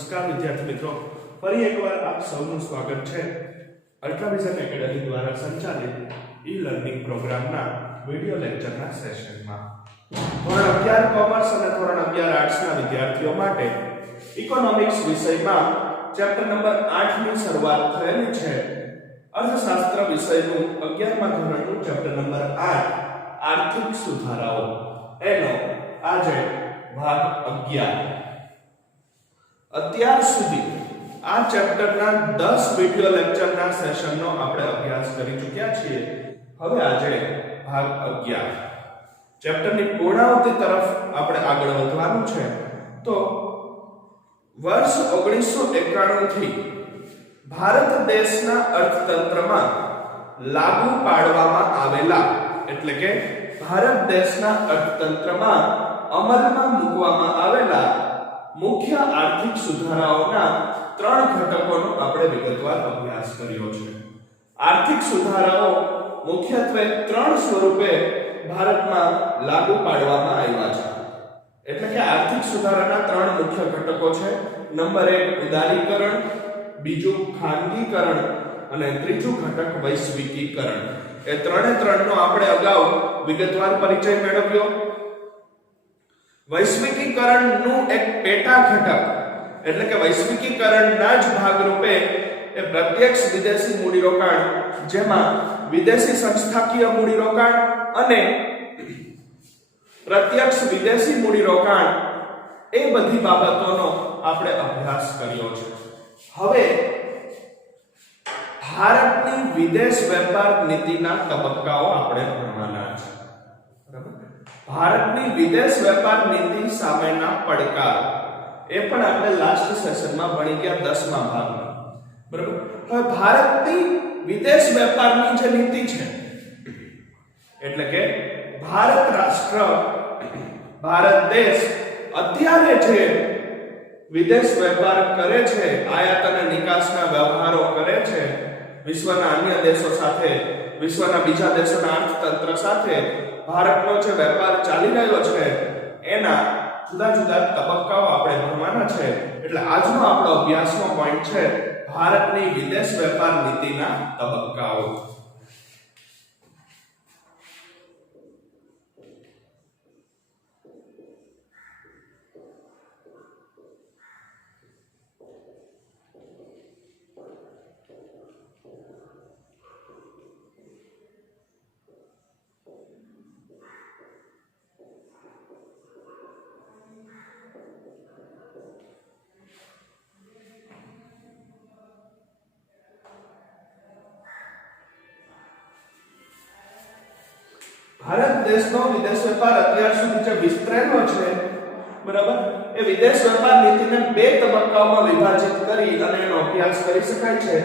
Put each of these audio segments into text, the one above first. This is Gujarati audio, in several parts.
નમસ્કાર વિદ્યાર્થી મિત્રો, ફરી એકવાર આપ સૌનું સ્વાગત છે અલ્ટ્રાવિઝન એકેડમી દ્વારા સંચાલિત ઈ-લર્નિંગ પ્રોગ્રામના વિડિયો લેક્ચરના સેશનમાં. ધોરણ 11 કોમર્સ અને ધોરણ 11 આર્ટ્સના વિદ્યાર્થીઓ માટે ઇકોનોમિક્સ વિષયમાં ચેપ્ટર નંબર 8 ની શરૂઆત થયેલી છે. અર્થશાસ્ત્ર વિષયનું 11મા ધોરણનું ચેપ્ટર નંબર 8 આર્થિક સુધારાઓ એનો આજે ભાગ 11. અત્યાર સુધી આ ચેપ્ટરના 10 વિડિયો લેક્ચરના સેશનનો આપણે અભ્યાસ કરી ચૂક્યા છીએ. હવે આજે ભાગ 11 ચેપ્ટરની પૂર્ણાવૃત્તિ તરફ આપણે આગળ વધવાનું છે. તો વર્ષ 1991 થી ભારત દેશના અર્થતંત્રમાં લાગુ પાડવામાં આવેલા એટલે કે ભારત દેશના અર્થતંત્રમાં અમલમાં મૂકવામાં આવેલા મુખ્ય આર્થિક સુધારાઓના 3 ઘટકોનો આપણે વિગતવાર અભ્યાસ કર્યો છે. આર્થિક સુધારાઓ મુખ્યત્વે 3 સ્વરૂપે ભારતમાં લાગુ પાડવામાં આવ્યા છે. એટલે કે આર્થિક સુધારાના 3 મુખ્ય ઘટકો છે. નંબર 1 ઉદારીકરણ, બીજું ખાનગીકરણ અને ત્રીજું ઘટક વૈશ્વિકીકરણ. એ ત્રણે ત્રણનો આપણે અગાઉ વિગતવાર પરિચય મેળવ્યો. વૈશ્વિકીકરણનું એક પેટા ઘટક એટલે કે વૈશ્વિકીકરણના જ ભાગરૂપે એ પ્રત્યક્ષ વિદેશી મૂડીરોકાણ, જેમાં વિદેશી સંસ્થાકીય મૂડીરોકાણ અને પ્રત્યક્ષ વિદેશી મૂડીરોકાણ એ બધી બાબતોનો આપણે અભ્યાસ કર્યો છે. હવે ભારતની વિદેશ વેપાર નીતિના તબક્કાઓ આપણે ભણવાના છે. બરાબર? ભારતની વિદેશ વેપાર નીતિ સામેના પડકાર એ પણ આપણે લાસ્ટ સેશનમાં ભણી ગયા 10મા ભાગમાં. બરાબર? હવે ભારતની વિદેશ વેપારની જે નીતિ છે એટલે કે ભારત રાષ્ટ્ર, ભારત દેશ અત્યારે જે વિદેશ વેપાર કરે છે, આયાત અને નિકાસના વ્યવહારો કરે છે વિશ્વના અન્ય દેશો સાથે, વિશ્વના બીજા દેશોના અર્થતંત્ર સાથે ભારતનો જે વેપાર ચાલી રહ્યો છે એના જુદા જુદા તબક્કાઓ આપણે ભણવાના છે. એટલે આજનો આપણો અભ્યાસનો પોઈન્ટ છે ભારતની વિદેશ વેપાર નીતિના તબક્કાઓ. ભારત દેશનો વિદેશ વેપાર અત્યાર સુધી જે વિસ્તરેલો છે, બરાબર, એ વિદેશ વેપાર નીતિને 2 તબક્કાઓમાં વિભાજિત કરી અને એનો અભ્યાસ કરી શકાય છે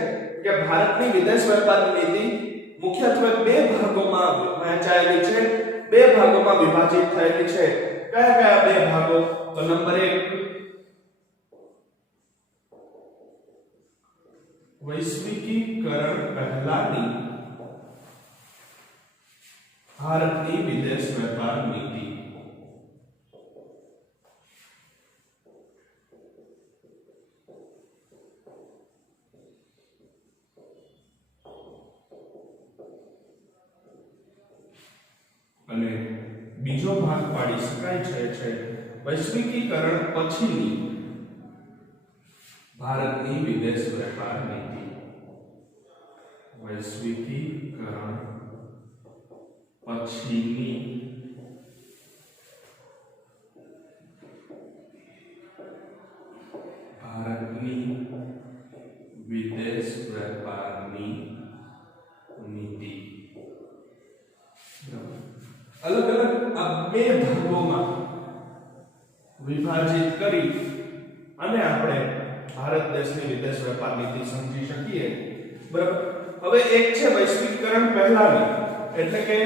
કે ભારતની વિદેશ વેપાર નીતિ મુખ્યત્વે 2 ભાગોમાં વહેંચાયેલી છે, 2 ભાગોમાં વિભાજિત થયેલી છે. કયા કયા 2 ભાગો? તો નંબર 1 વૈશ્વિકીકરણ પહેલાની ભારતની વિદેશ વેપાર નીતિ. અને બીજો ભાગ પાડી શકાય છે વૈશ્વિકીકરણ પછીની ભારતની વિદેશ વેપાર નીતિ. વૈશ્વિકીકરણ પછીની ભારતની વિદેશ વેપારની નીતિ. અલગ અલગ આ 2 ભાગોમાં વિભાજિત કરી અને આપણે ભારત દેશની વિદેશ વેપાર નીતિ સમજી શકીએ. બરાબર? હવે એક છે વૈશ્વિકીકરણ પહેલાની એટલે કે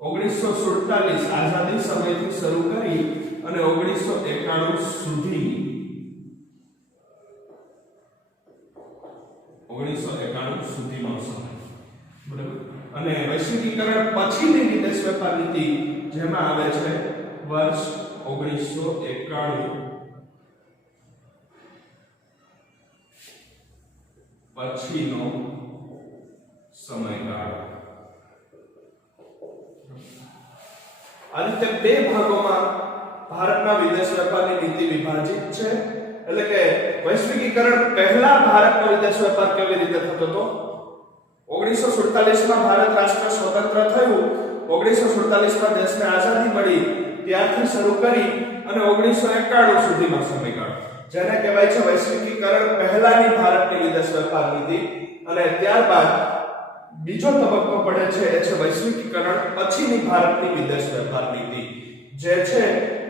1947 આઝાદી સમયથી શરૂ કરી અને 1991 સુધી 1991 સુધીનો સમય. બરાબર? અને વૈશ્વિકીકરણ પછીની વિદેશ વેપાર નીતિ જેમાં આવે છે વર્ષ 1991 પછીનો સમયગાળો. આ રીતે બે ભાગોમાં ભારતના વિદેશ વેપારની નીતિ વિભાજિત છે. એટલે કે વૈશ્વિકીકરણ પહેલા ભારતનો વિદેશ વેપાર કેવી રીતે થતો હતો? 1947 માં ભારત રાષ્ટ્ર સ્વતંત્ર થયું, 1947 માં દેશને આઝાદી મળી ત્યારથી શરૂ કરી અને 1991 સુધીનો સમયગાળો, જેને કહેવાય છે વૈશ્વિકીકરણ પહેલાની ભારતની વિદેશ વેપાર નીતિ. અને ત્યારબાદ બીજો તબક્કો પડે છે એ છે વૈશ્વિકીકરણ પછીની ભારતની વિદેશ વેપાર નીતિ, જે છે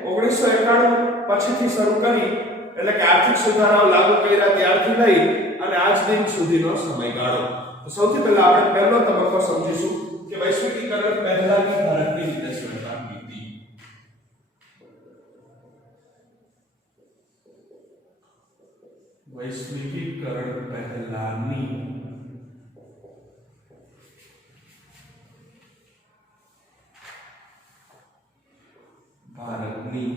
1991 પછીથી શરૂ કરી, એટલે કે આર્થિક સુધારાઓ લાગુ કર્યા ત્યારથી લઈ અને આજ દિન સુધીનો સમયગાળો. તો સૌથી પહેલા આપણે પહેલો તબક્કો સમજીશું કે વૈશ્વિકીકરણ પહેલાની ભારતની વિદેશ વેપાર નીતિ. વૈશ્વિકીકરણ પહેલાની ભારતની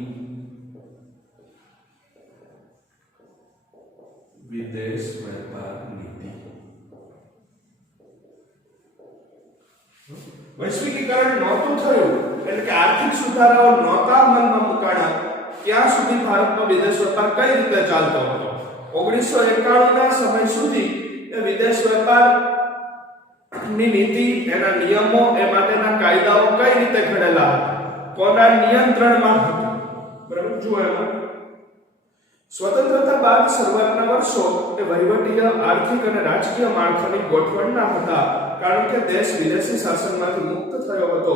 વિદેશ વેપાર નીતિ. વૈશ્વિકીકરણ નહોતું થયું, એટલે કે આર્થિક સુધારાઓ નહોતા અમલમાં મુકાણા ત્યાં સુધી ભારતનો વિદેશ વેપાર કઈ રીતે ચાલતો હતો? 1991 ના સમય સુધી એ વિદેશ વેપાર ની નીતિ, એના નિયમો, એ માટેના કાયદાઓ કઈ રીતે ઘડેલા હતા, કોના નિયંત્રણમાં હતા? બરાબર, જુઓ એમાં સ્વતંત્રતા બાદ શરૂઆતના વર્ષો એ વહીવટીય, આર્થિક અને રાજકીય માળખાની ગોઠવણના હતા, કારણ કે દેશ વિદેશી શાસનમાંથી મુક્ત થયો હતો.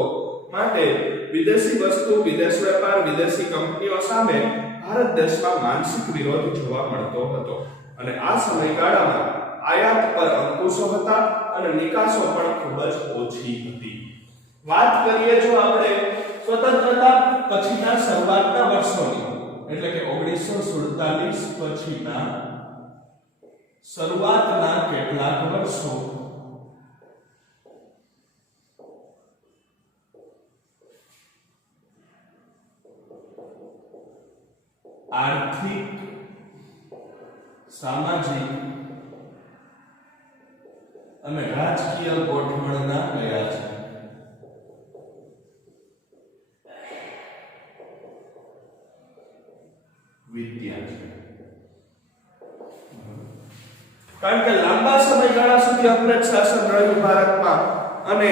માટે વિદેશી વસ્તુ, વિદેશ વેપાર, વિદેશી કંપનીઓ સામે ભારત દેશમાં માનસિક વિરોધ જોવા મળતો હતો. અને આ સમયગાળામાં આયાત પર અંકુશો હતા અને નિકાસો પણ ખૂબ જ ઓછી હતી. વાત કરીએ જો આપણે સ્વતંત્રતા પછીના શરૂઆતના વર્ષોની, એટલે કે 1947 પછીના શરૂઆતના કેટલાક વર્ષો આર્થિક, સામાજિક અને રાજકીય ગોઠવણના ગયા છે. વિદ્યા છે. કારણ કે લાંબા સમયગાળા સુધી અંગ્રેજ શાસન રહ્યું ભારતમાં અને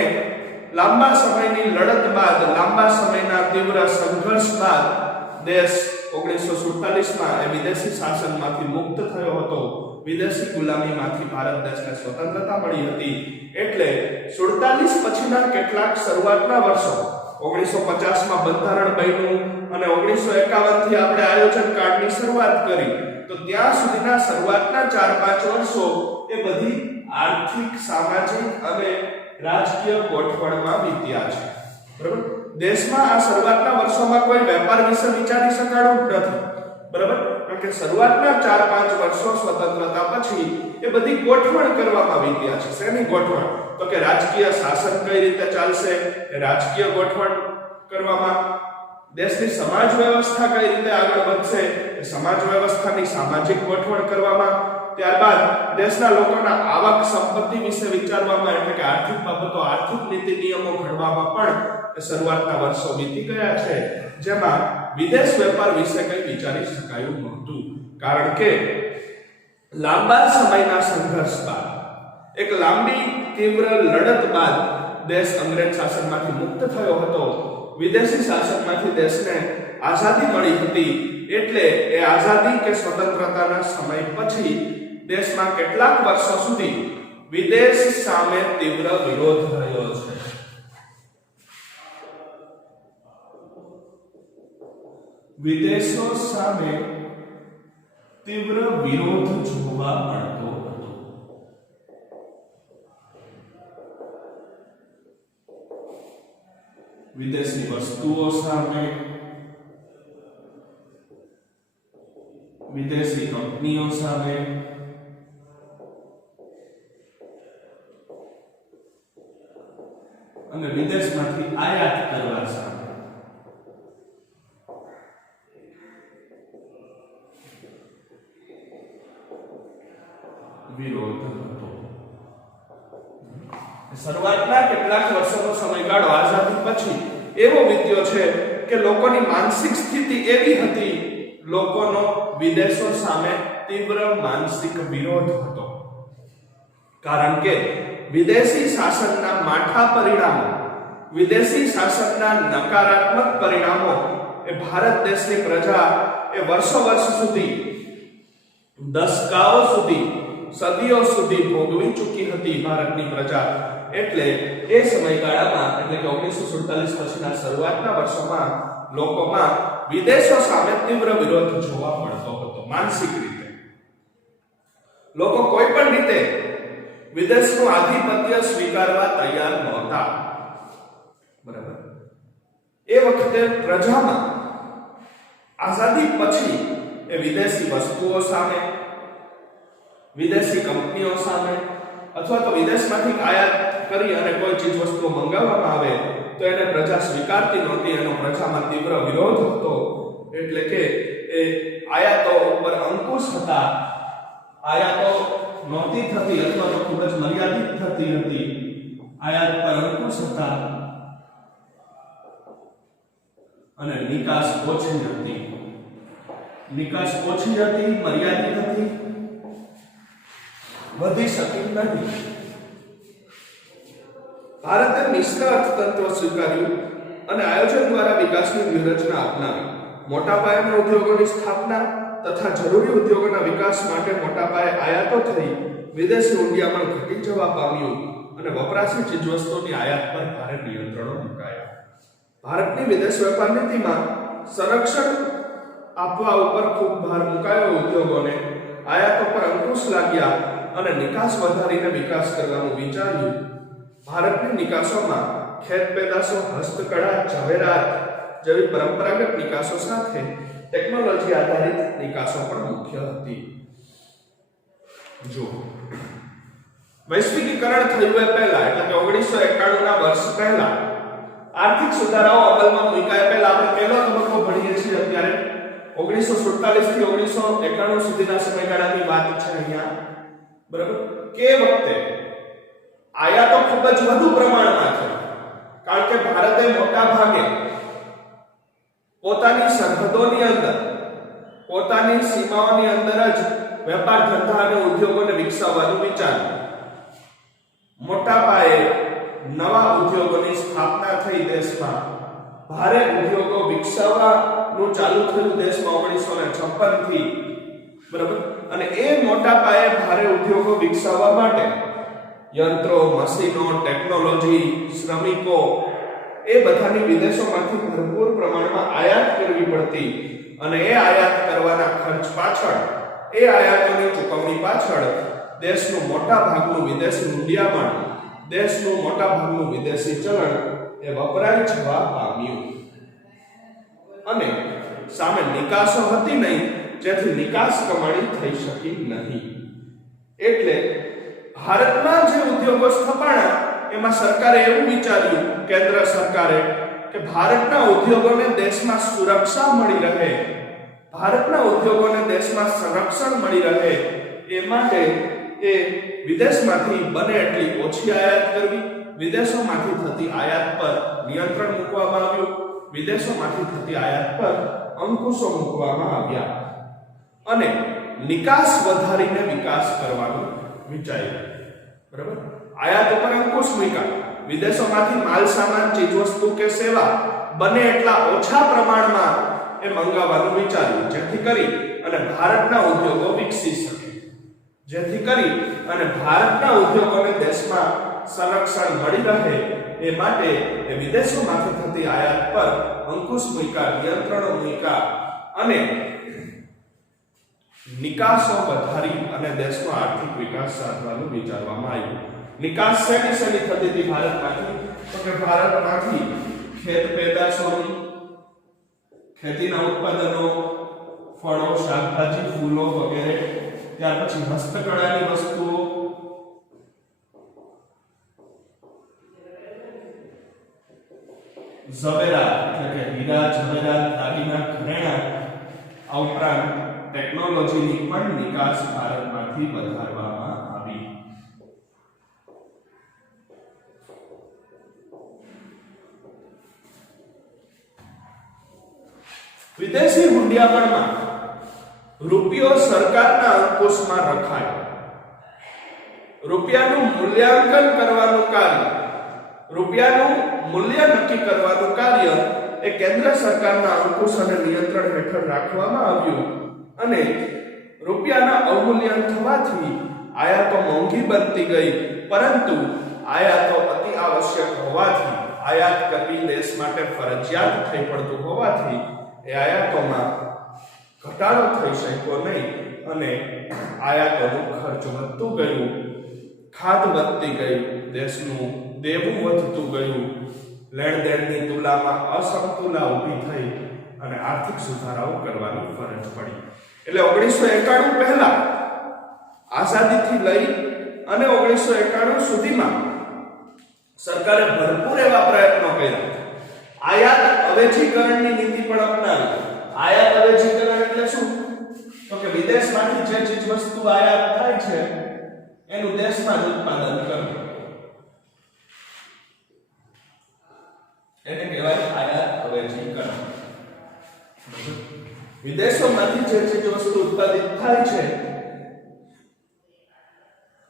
લાંબા સમયની લડત બાદ, લાંબા સમયના તીવ્ર સંઘર્ષ બાદ દેશ 1947 માં એ વિદેશી શાસનમાંથી મુક્ત થયો હતો. વિદેશી ગુલામીમાંથી ભારત દેશને સ્વતંત્રતા મળી હતી. એટલે 47 પછીના કેટલાક શરૂઆતના વર્ષો, 1950 માં બંધારણ બન્યું અને 1951 થી આપણે આયોજન કાર્ડની શરૂઆત કરી, તો ત્યાં સુધીના શરૂઆતના 4-5 વર્ષો એ બધી આર્થિક, સામાજિક અને રાજકીય ગોઠવણમાં વીત્યા છે. બરાબર, દેશમાં આ શરૂઆતના વર્ષોમાં કોઈ વેપાર વિશે વિચારી શકાતું નથી. બરાબર, કારણ કે શરૂઆતના 4-5 વર્ષો સ્વતંત્રતા પછી એ બધી ગોઠવણ કરવામાં વીત્યા છે. શેની ગોઠવણ? તો કે રાજકીય શાસન કઈ રીતે ચાલશે, એ રાજકીય ગોઠવણ કરવામાં, દેશની સમાજ વ્યવસ્થા કઈ રીતે આગળ વધશે, એ સમાજ વ્યવસ્થાની સામાજિક ગોઠવણ કરવામાં, ત્યારબાદ દેશના લોકોના આવક સંપત્તિ વિશે વિચારવામાં, એટલે કે આર્થિક બાબતો, આર્થિક નીતિ નિયમો ઘડવામાં પણ શરૂઆતના વર્ષો વીતી ગયા છે, જેમાં વિદેશ વેપાર વિશે કંઈ વિચારી શકાયું નહોતું. કારણ કે લાંબા સમયના સંઘર્ષ બાદ, એક લાંબી તીવ્ર લડત બાદ દેશ અંગ્રેજ શાસનમાંથી મુક્ત થયો હતો. વિદેશી શાસનમાંથી દેશને આઝાદી મળી હતી. એટલે એ આઝાદી કે સ્વતંત્રતાના સમય પછી દેશમાં કેટલાક વર્ષો સુધી વિદેશ સામે તીવ્ર વિરોધ રહ્યો છે. વિદેશો સામે તીવ્ર વિરોધ જોવા મળતો હતો. વિદેશી વસ્તુઓ સામે, વિદેશી કંપનીઓ સામે, અને વિદેશમાંથી આયાત કરવા સામે વિરોધ હતો. કેટલાક વર્ષોનો સમયગાળો આઝાદી પછી એવો વીત્યો છે કે લોકોની માનસિક સ્થિતિ એવી હતી, લોકોનો વિદેશો સામે તીવ્ર માનસિક વિરોધ હતો, કારણ કે વિદેશી શાસનના માઠા પરિણામો, વિદેશી શાસનના નકારાત્મક પરિણામો એ ભારત દેશની પ્રજા એ વર્ષો સુધી, દશકાઓ સુધી, સદીઓ સુધી ભોગવી ચૂકી હતી ભારતની પ્રજા. એટલે એ સમયગાળામાં એટલે કે 1947 પછીના શરૂઆતના વર્ષોમાં લોકોમાં વિદેશો સામે તીવ્ર વિરોધ જોવા મળતો હતો. માનસિક રીતે લોકો કોઈ પણ રીતે વિદેશનું આધિપત્ય સ્વીકારવા તૈયાર નહોતા. બરાબર. એ વખતે પ્રજામાં આઝાદી પછી એ વિદેશી વસ્તુઓ સામે, વિદેશી કંપનીઓ સામે અથવા તો વિદેશમાંથી આયાત કરી અને કોઈ ચીજ વસ્તુઓ મંગાવવામાં આવે તો એને પ્રજા સ્વીકારતી નહોતી. એનો પ્રજામાં તીવ્ર વિરોધ હતો. એટલે કે એ આયાતો ઉપર અંકુશ હતા, આયાતો નહોતી થતી અથવા તો ખૂબ જ મર્યાદિત થતી હતી, આયાત પર અંકુશ હતા અને નિકાસ ઓછી હતી. નિકાસ ઓછી હતી, મર્યાદિત હતી, વધી શકી નહીં. ભારતે મિશ્ર અર્થતંત્ર સ્વીકાર્યું અને આયોજન દ્વારા વિકાસની વ્યૂહરચના અપનાવી. મોટા પાયાના ઉદ્યોગોની સ્થાપના તથા જરૂરી ઉદ્યોગોના વિકાસ માટે મોટા પાયે આયાતો થઈ. વિદેશી ઊંડિયામણ ઘટી જવા પામ્યું અને વપરાશી ચીજવસ્તુઓની આયાત પર ભારે નિયંત્રણો મુકાયા. ભારતની વિદેશ વેપાર નીતિમાં સંરક્ષણ આપવા ઉપર ખૂબ ભાર મુકાયો. ઉદ્યોગોને આયાતો પર અંકુશ લાગ્યા અને નિકાસ વધારીને વિકાસ કરવાનું વિચાર્યું. ભારતની નિકાસોમાં ખેત પેદાશો, હસ્તકળા, ઝવેરાત જેવી પરંપરાગત નિકાસો સાથે ટેકનોલોજી આધારિત નિકાસો પણ મુખ્ય હતી. જો વૈશ્વિકીકરણ થયું એ પહેલા એટલે કે 1991 ના વર્ષ પહેલા આર્થિક સુધારાઓ અમલમાં મુકાયા પહેલા આપણે પહેલો તબક્કો ભણીએ છીએ. અત્યારે 1947 થી 1991 સુધીના સમયગાળાની વાત છે અહીંયા. બરાબર. કે વખતે આયાતો ખૂબ જ વધુ પ્રમાણમાં છે, કારણ કે ભારતે મોટા ભાગે પોતાની સરહદોની અંદર, પોતાની સીમાઓની અંદર જ વેપાર ધંધા અને ઉદ્યોગોને વિકસાવવાનું વિચાર્યું. મોટા પાયે નવા ઉદ્યોગોની સ્થાપના થઈ દેશમાં. ભારે ઉદ્યોગો વિકસાવવાનું ચાલુ થયું દેશમાં 1956 થી. બરાબર. અને એ મોટા પાયે ભારે ઉદ્યોગો વિકસાવવા માટે યંત્રો, મશીનો, ટેકનોલોજી, શ્રમિકો એ બધાની વિદેશોમાંથી ભરપૂર પ્રમાણમાં આયાત કરવી પડતી. અને એ આયાત કરવાના ખર્ચ પાછળ, એ આયાતોની ચૂકવણી પાછળ દેશનું મોટા ભાગનું વિદેશી મૂંડિયામણ, દેશનું મોટા ભાગનું વિદેશી ચલણ એ વપરાઈ જવા પામ્યું. અને સામે નિકાસો હતી નહીં, જેથી નિકાસ કમાણી થઈ શકી નહીં. એટલે ભારતમાં જે ઉદ્યોગો સ્થપાણા એમાં સરકારે એવું વિચાર્યું, કેન્દ્ર સરકારે, કે ભારતના ઉદ્યોગોને દેશમાં સુરક્ષા મળી રહે, ભારતના ઉદ્યોગોને દેશમાં સંરક્ષણ મળી રહે એ માટે એ વિદેશમાંથી બને એટલી ઓછી આયાત કરવી. વિદેશોમાંથી થતી આયાત પર નિયંત્રણ મૂકવામાં આવ્યું. વિદેશોમાંથી થતી આયાત પર અંકુશો મૂકવામાં આવ્યા અને નિકાસ વધારીને વિકાસ કરવાનું વિચાર્યું. બરાબર. આયાત ઉપર અંકુશ મૂક્યા. વિદેશોમાંથી માલ સામાન, ચીજવસ્તુ કે સેવા બને એટલા ઓછા પ્રમાણમાં એ મંગાવવાનું વિચાર્યું, જેથી કરી અને ભારતના ઉદ્યોગો વિકસી શકે, જેથી કરી અને ભારતના ઉદ્યોગોને દેશમાં સંરક્ષણ મળી રહે એ માટે એ વિદેશોમાંથી થતી આયાત પર અંકુશ મૂક્યા, નિયંત્રણો મૂક્યા અને નિકાસો વધારી અને દેશનો આર્થિક વિકાસ સાધવાનું વિચારવામાં આવ્યું. નિકાસ શેની થતી હતી ભારતમાંથી? તો કે ભારતમાંથી ખેત પેદાશોની, ખેતીના ઉત્પાદનો, ફળો, શાકભાજી, ફૂલો વગેરે, ત્યાર પછી હસ્તકળાની વસ્તુઓ, ઝવેરાત એટલે કે હીરા, ઝવેરાત, દાગીના, ઘરેણાં, આ ઉપરાંત ટેકનોલોજીની પણ નિકાસ ભારતમાંથી વધારવામાં આવી. વિદેશી હુંડિયામણમાં રૂપિયો સરકારના અંકુશમાં રખાય. રૂપિયાનું મૂલ્યાંકન કરવાનું કાર્ય, રૂપિયાનું મૂલ્ય નક્કી કરવાનું કાર્ય એ કેન્દ્ર સરકારના અંકુશ અને નિયંત્રણ હેઠળ રાખવામાં આવ્યું અને રૂપિયાના અવમૂલ્યન થવાથી આયાતો મોંઘી બનતી ગઈ, પરંતુ આયાતો અતિ આવશ્યક હોવાથી, આયાત કરવી દેશ માટે ફરજિયાત થઈ પડતું હોવાથી એ આયાતોમાં ઘટાડો થઈ શક્યો નહીં અને આયાતોનું ખર્ચ વધતું ગયું, ખાધ વધતી ગઈ, દેશનું દેવું વધતું ગયું, લેણદેણની તુલામાં અસમતુલા ઊભી થઈ અને આર્થિક સુધારાઓ કરવાની ફરજ પડી. એટલે 1991 પહેલા આઝાદીથી લઈ અને 1991 સુધીમાં સરકારે ભરપૂર એવા પ્રયત્નો કર્યા. આયાત અવેજીકરણની નીતિ પણ અપનાવી. આયાત અવેજીકરણ એટલે શું? તો કે વિદેશમાંથી જે ચીજ વસ્તુ આયાત થાય છે એનું દેશમાં જ ઉત્પાદન કરવું, એને કહેવાય આયાત અવેજીકરણ. વિદેશોમાંથી જે ચીજ વસ્તુ ઉત્પાદિત થાય છે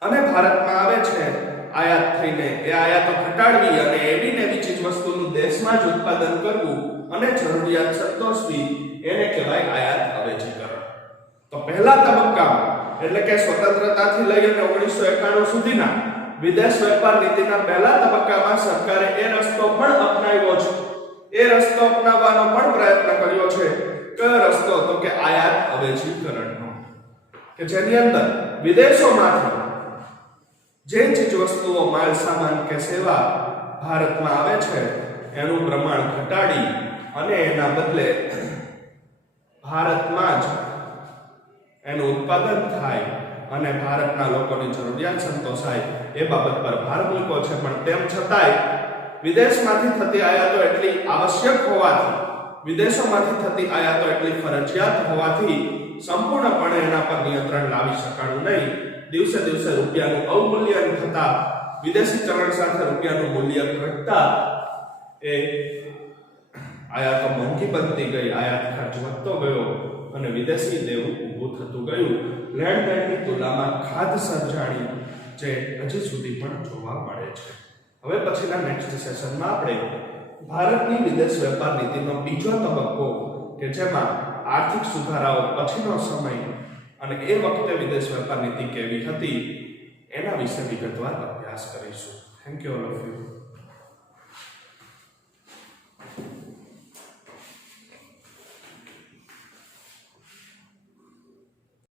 અને ભારતમાં આવે છે આયાત થઈને, એ આયાતો ઘટાડવી અને એવી ને એવી ચીજ વસ્તુનું દેશમાં જ ઉત્પાદન કરવું અને જરૂરિયાત સંતોષવી, એને કહેવાય આયાત અવેજીકરણ. તો પહેલા તબક્કામાં એટલે કે સ્વતંત્રતાથી લઈ અને 1991 સુધીના વિદેશ વેપાર નીતિના પહેલા તબક્કામાં સરકારે એ રસ્તો પણ અપનાવ્યો છે. એ રસ્તો અપનાવવાનો પણ પ્રયત્ન કર્યો છે. કયો રસ્તો? તો કે આયાત અવેજીકરણનો, કે જેની અંદર વિદેશોમાંથી જે ચીજ વસ્તુઓ, માલ સામાન કે સેવા ભારતમાં આવે છે એનું પ્રમાણ ઘટાડી અને એના બદલે ભારતમાં જ એનું ઉત્પાદન થાય અને ભારતના લોકોની જરૂરિયાત સંતોષાય એ બાબત પર ભાર મૂક્યો છે. પણ તેમ છતાંય વિદેશમાંથી થતી આયાતો એટલી આવશ્યક હોવાથી, વિદેશોમાંથી થતી આયાતો એટલી ફરજિયાત હોવાથી સંપૂર્ણપણે એના પર નિયંત્રણ લાવી શકાયું નહીં. દિવસે દિવસે રૂપિયાનું અવમૂલ્યન થતા, વિદેશી ચલણ સાથે રૂપિયાનું મૂલ્ય ઘટતા એ આયાતો મોંઘી બનતી ગઈ, આયાત ખર્ચ વધતો ગયો અને વિદેશી દેવું ઊભું થતું ગયું. લેણદેણની તુલામાં ખાધ સર્જાણી જે હજી સુધી પણ જોવા મળે છે. હવે પછીના નેક્સ્ટ સેશનમાં આપણે ભારતની વિદેશ વેપાર નીતિનો બીજો તબક્કો, કે જેમાં આર્થિક સુધારાઓ પછીનો સમય અને એ વખતે વિદેશ વેપાર નીતિ કેવી હતી એના વિશે વિગતવાર અભ્યાસ કરીશું. Thank you all of you.